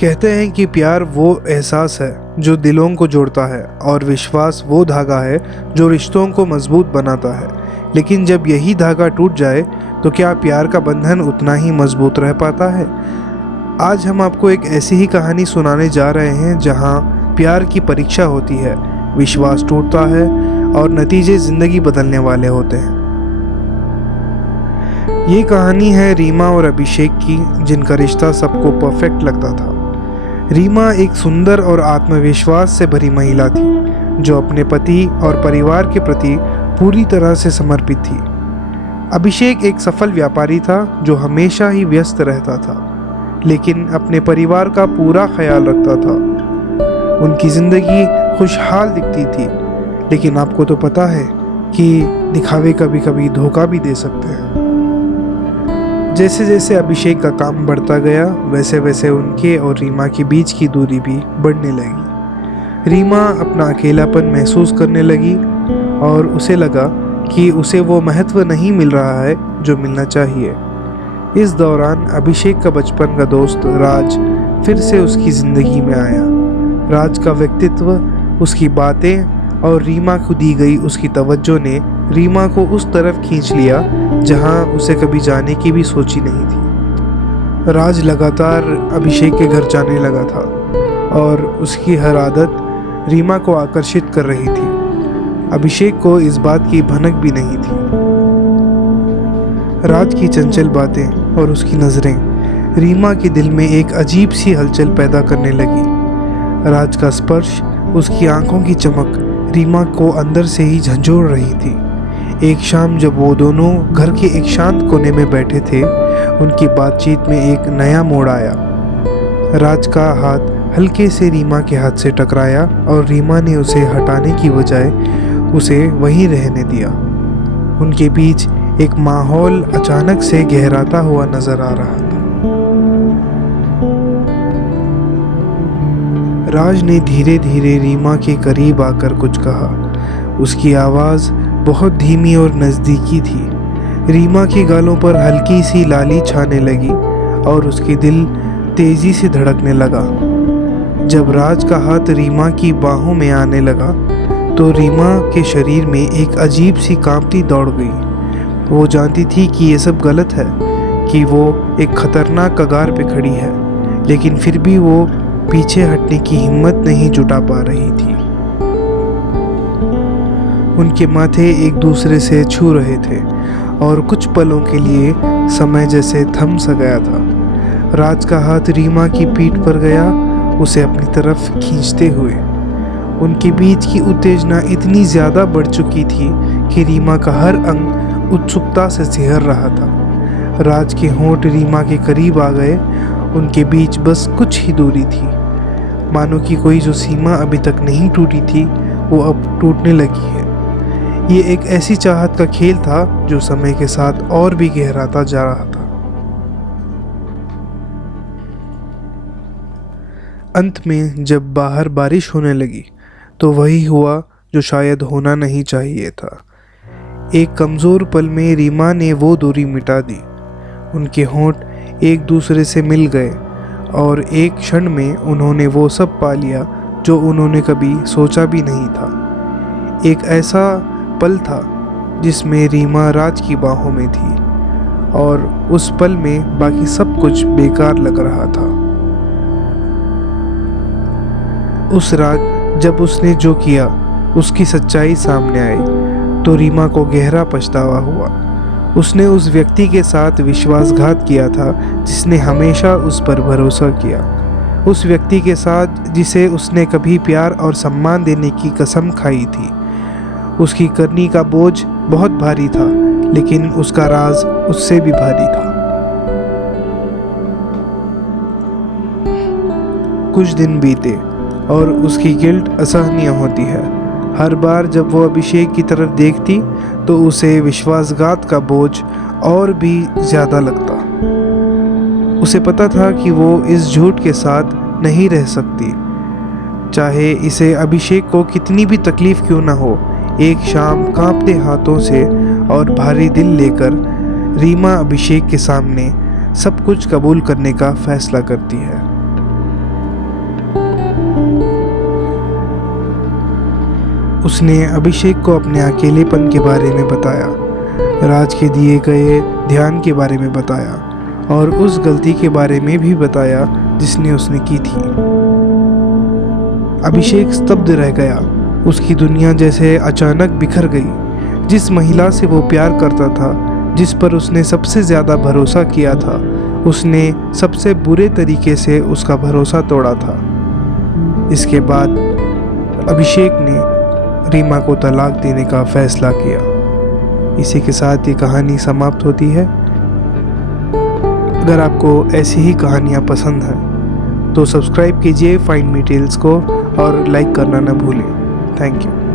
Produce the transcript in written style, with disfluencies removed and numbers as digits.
कहते हैं कि प्यार वो एहसास है जो दिलों को जोड़ता है और विश्वास वो धागा है जो रिश्तों को मजबूत बनाता है। लेकिन जब यही धागा टूट जाए तो क्या प्यार का बंधन उतना ही मजबूत रह पाता है? आज हम आपको एक ऐसी ही कहानी सुनाने जा रहे हैं जहां प्यार की परीक्षा होती है, विश्वास टूटता है और नतीजे जिंदगी बदलने वाले होते हैं। ये कहानी है रीमा और अभिषेक की, जिनका रिश्ता सबको परफेक्ट लगता था। रीमा एक सुंदर और आत्मविश्वास से भरी महिला थी जो अपने पति और परिवार के प्रति पूरी तरह से समर्पित थी। अभिषेक एक सफल व्यापारी था जो हमेशा ही व्यस्त रहता था, लेकिन अपने परिवार का पूरा ख्याल रखता था। उनकी जिंदगी खुशहाल दिखती थी, लेकिन आपको तो पता है कि दिखावे कभी कभी धोखा भी दे सकते हैं। जैसे जैसे अभिषेक का काम बढ़ता गया, वैसे वैसे उनके और रीमा के बीच की दूरी भी बढ़ने लगी। रीमा अपना अकेलापन महसूस करने लगी और उसे लगा कि उसे वो महत्व नहीं मिल रहा है जो मिलना चाहिए। इस दौरान अभिषेक का बचपन का दोस्त राज फिर से उसकी ज़िंदगी में आया। राज का व्यक्तित्व, उसकी बातें और रीमा को दी गई उसकी तवज्जो ने रीमा को उस तरफ खींच लिया जहां उसे कभी जाने की भी सोची नहीं थी। राज लगातार अभिषेक के घर जाने लगा था और उसकी हर आदत रीमा को आकर्षित कर रही थी। अभिषेक को इस बात की भनक भी नहीं थी। राज की चंचल बातें और उसकी नज़रें रीमा के दिल में एक अजीब सी हलचल पैदा करने लगी। राज का स्पर्श, उसकी आंखों की चमक रीमा को अंदर से ही झंझोड़ रही थी। एक शाम जब वो दोनों घर के एक शांत कोने में बैठे थे, उनकी बातचीत में एक नया मोड़ आया। राज का हाथ हल्के से रीमा के हाथ से टकराया और रीमा ने उसे हटाने की बजाय उसे वहीं रहने दिया। उनके बीच एक माहौल अचानक से गहराता हुआ नजर आ रहा था। राज ने धीरे धीरे रीमा के करीब आकर कुछ कहा। उसकी आवाज़ बहुत धीमी और नज़दीकी थी। रीमा के गालों पर हल्की सी लाली छाने लगी और उसकी दिल तेज़ी से धड़कने लगा। जब राज का हाथ रीमा की बाहों में आने लगा तो रीमा के शरीर में एक अजीब सी कांपती दौड़ गई। वो जानती थी कि ये सब गलत है, कि वो एक खतरनाक कगार पे खड़ी है, लेकिन फिर भी वो पीछे हटने की हिम्मत नहीं जुटा पा रही थी। उनके माथे एक दूसरे से छू रहे थे और कुछ पलों के लिए समय जैसे थम सा गया था। राज का हाथ रीमा की पीठ पर गया, उसे अपनी तरफ खींचते हुए। उनके बीच की उत्तेजना इतनी ज़्यादा बढ़ चुकी थी कि रीमा का हर अंग उत्सुकता से सिहर रहा था। राज के होंठ रीमा के करीब आ गए। उनके बीच बस कुछ ही दूरी थी, मानो कि कोई जो सीमा अभी तक नहीं टूटी थी वो अब टूटने लगी है। ये एक ऐसी चाहत का खेल था जो समय के साथ और भी गहराता जा रहा था। अंत में जब बाहर बारिश होने लगी तो वही हुआ जो शायद होना नहीं चाहिए था। एक कमज़ोर पल में रीमा ने वो दूरी मिटा दी। उनके होंठ एक दूसरे से मिल गए और एक क्षण में उन्होंने वो सब पा लिया जो उन्होंने कभी सोचा भी नहीं था। एक ऐसा पल था जिसमें रीमा राज की बाहों में थी और उस पल में बाकी सब कुछ बेकार लग रहा था। उस रात जब उसने जो किया उसकी सच्चाई सामने आई तो रीमा को गहरा पछतावा हुआ। उसने उस व्यक्ति के साथ विश्वासघात किया था जिसने हमेशा उस पर भरोसा किया, उस व्यक्ति के साथ जिसे उसने कभी प्यार और सम्मान देने की कसम खाई थी। उसकी करनी का बोझ बहुत भारी था, लेकिन उसका राज उससे भी भारी था। कुछ दिन बीते और उसकी गिल्ट असहनीय होती है। हर बार जब वो अभिषेक की तरफ देखती तो उसे विश्वासघात का बोझ और भी ज़्यादा लगता। उसे पता था कि वो इस झूठ के साथ नहीं रह सकती, चाहे इसे अभिषेक को कितनी भी तकलीफ क्यों ना हो। एक शाम कांपते हाथों से और भारी दिल लेकर रीमा अभिषेक के सामने सब कुछ कबूल करने का फैसला करती है। उसने अभिषेक को अपने अकेलेपन के बारे में बताया, राज के दिए गए ध्यान के बारे में बताया और उस गलती के बारे में भी बताया जिसने उसने की थी। अभिषेक स्तब्ध रह गया। उसकी दुनिया जैसे अचानक बिखर गई। जिस महिला से वो प्यार करता था, जिस पर उसने सबसे ज़्यादा भरोसा किया था, उसने सबसे बुरे तरीके से उसका भरोसा तोड़ा था। इसके बाद अभिषेक ने रीमा को तलाक देने का फैसला किया। इसी के साथ ये कहानी समाप्त होती है। अगर आपको ऐसी ही कहानियाँ पसंद हैं तो सब्सक्राइब कीजिए फाइंड मी टेल्स को और लाइक करना न भूलें। Thank you.